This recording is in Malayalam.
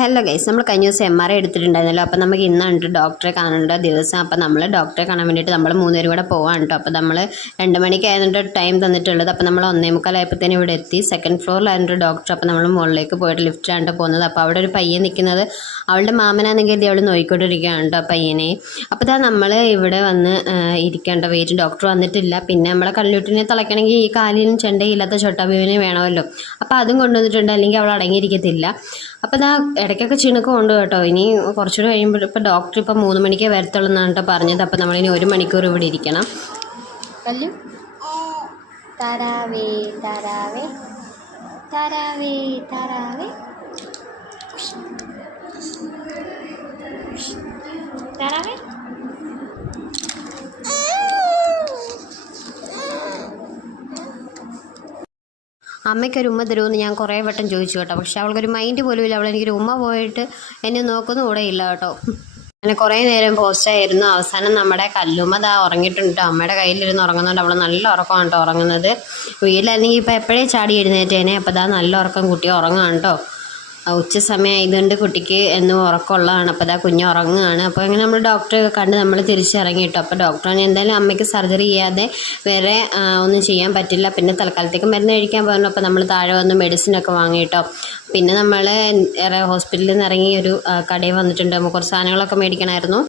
ഹലോ ഗൈസ്, നമ്മൾ കഴിഞ്ഞ ദിവസം MRI എടുത്തിട്ടുണ്ടായിരുന്നല്ലോ. അപ്പോൾ നമുക്ക് ഇന്നാണ് ഡോക്ടറെ കാണേണ്ട ദിവസം. അപ്പോൾ നമ്മൾ ഡോക്ടറെ കാണാൻ വേണ്ടിയിട്ട് നമ്മൾ 3 പേരും കൂടെ പോകാൻ കേട്ടോ. അപ്പോൾ നമ്മൾ 2 മണിക്കായിരുന്നു ടൈം തന്നിട്ടുള്ളത്. അപ്പോൾ നമ്മൾ 1:45 ഇവിടെ എത്തി. സെക്കൻഡ് ഫ്ലോറിലായിരുന്നു ഡോക്ടർ. അപ്പോൾ നമ്മൾ മുകളിലേക്ക് പോയിട്ട് ലിഫ്റ്റിലാണ് പോകുന്നത്. അപ്പോൾ അവിടെ ഒരു പയ്യൻ നിൽക്കുന്നത് അവളുടെ മാമനാണെങ്കിൽ കരുതി അവൾ നോക്കിക്കൊണ്ടിരിക്കുകയാണ് കേട്ടോ പയ്യനെ. അപ്പോൾ ഇതാ നമ്മൾ ഇവിടെ വന്ന് ഇരിക്കേണ്ട വെയിറ്റ്. ഡോക്ടർ വന്നിട്ടില്ല. പിന്നെ നമ്മളെ കള്ളിയൂട്ടിനെ തിളയ്ക്കണമെങ്കിൽ ഈ കാലിനും ചെണ്ടയില്ലാത്ത ചൊട്ടാബീവിനെ വേണമല്ലോ. അപ്പോൾ അതും കൊണ്ടുവന്നിട്ടുണ്ട്, അല്ലെങ്കിൽ അവൾ അടങ്ങിയിരിക്കത്തില്ല. അപ്പോൾ ഇതാ ഇടയ്ക്കൊക്കെ ചിണുക്കം ഉണ്ട് കേട്ടോ. ഇനി കുറച്ചുകൂടെ കഴിയുമ്പോൾ ഇപ്പോൾ ഡോക്ടർ ഇപ്പോൾ 3 മണിക്കേ വരത്തുള്ളൂ എന്നാണ് കേട്ടോ പറഞ്ഞത്. അപ്പോൾ നമ്മളിനി 1 മണിക്കൂർ ഇവിടെ ഇരിക്കണം. കല്ലു താരാവേ താരാവേ താരാവേ താരാവേ താരാവേ. അമ്മയ്ക്കൊരു ഉമ്മ തരുമെന്ന് ഞാൻ കുറേ വട്ടം ചോദിച്ചു കേട്ടോ. പക്ഷെ അവൾക്കൊരു മൈൻഡ് പോലും ഇല്ല. അവൾ എനിക്കൊരു ഉമ്മ പോയിട്ട് എന്നെ നോക്കുന്ന കൂടെ ഇല്ല കേട്ടോ. അങ്ങനെ കുറേ നേരം പോസ്റ്റായിരുന്നു. അവസാനം നമ്മുടെ കല്ലുമ്മ ദാ ഉറങ്ങിയിട്ടുണ്ട്. അമ്മയുടെ കയ്യിലിരുന്ന് ഉറങ്ങുന്നുണ്ട്. അവൾ നല്ല ഉറക്കമാണ് കേട്ടോ ഉറങ്ങുന്നത്. വീട്ടിലാണെങ്കിൽ ഇപ്പോൾ എപ്പോഴേ ചാടി എഴുന്നേറ്റേനെ. അപ്പോൾ ദാ നല്ല ഉറക്കം, കുട്ടി ഉറങ്ങുകയാണ് കേട്ടോ. ഉച്ച സമയം ആയതുകൊണ്ട് കുട്ടിക്ക് എന്നും ഉറക്കമുള്ളതാണ്. അപ്പോൾ ഇതാ കുഞ്ഞ് ഉറങ്ങുകയാണ്. അപ്പോൾ ഇങ്ങനെ നമ്മൾ ഡോക്ടറെ കണ്ട് നമ്മൾ തിരിച്ചിറങ്ങി കേട്ടോ. അപ്പോൾ ഡോക്ടറാണ് എന്തായാലും അമ്മയ്ക്ക് സർജറി ചെയ്യാതെ വേറെ ഒന്നും ചെയ്യാൻ പറ്റില്ല. പിന്നെ തൽക്കാലത്തേക്ക് മരുന്ന് കഴിക്കാൻ പറഞ്ഞു. അപ്പോൾ നമ്മൾ താഴെ വന്ന് മെഡിസിനൊക്കെ വാങ്ങി കേട്ടോ. പിന്നെ നമ്മൾ ഹോസ്പിറ്റലിൽ നിന്ന് ഇറങ്ങി ഒരു കടയിൽ വന്നിട്ടുണ്ട്. നമുക്ക് കുറച്ച് സാധനങ്ങളൊക്കെ മേടിക്കണമായിരുന്നു.